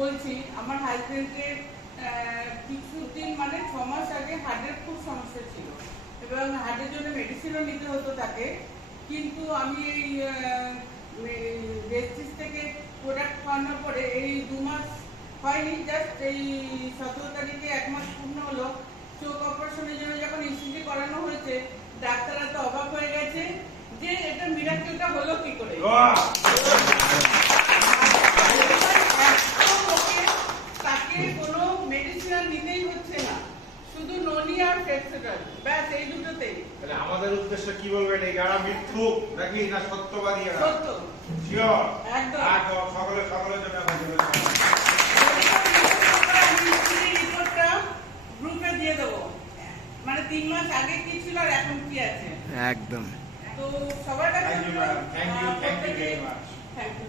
বলছি আমার হাজবেন্ডের কিছুদিন মানে 6 মাস আগে হার্টের খুব সমস্যা ছিল এবং হার্টের জন্য মেডিসিনও নিতে হতো তাকে। কিন্তু আমি এই রেস্টিস থেকে প্রোডাক্ট খাওয়ানোর পরে এই 2 মাস হয়নি, জাস্ট এই 17 তারিখে 1 মাস পূর্ণ হলো। চোখ অপারেশনের জন্য যখন ইসিজি করানো হয়েছে, ডাক্তাররা তো অবাক হয়ে গেছে যে এটা মিরাকেলটা হলো কি করে। তাকে কোনো মেডিসিন নিতেই হচ্ছে না, শুধু ননি আর ফেক্সিডল, ব্যাস এই দুটোতেই। তাহলে আমাদের উদ্দেশ্য কি বলবেন? এই যারা মিথ্যুক নাকি না সত্যবাদী? সত্য, শিওর, একদম। সকলের জন্য রিপোর্টটা গ্রুপে দিয়ে দেবো, মানে 3 মাস আগে কি ছিল আর এখন কি আছে একদম। তো সবার কাছে thank you very much. Thank you.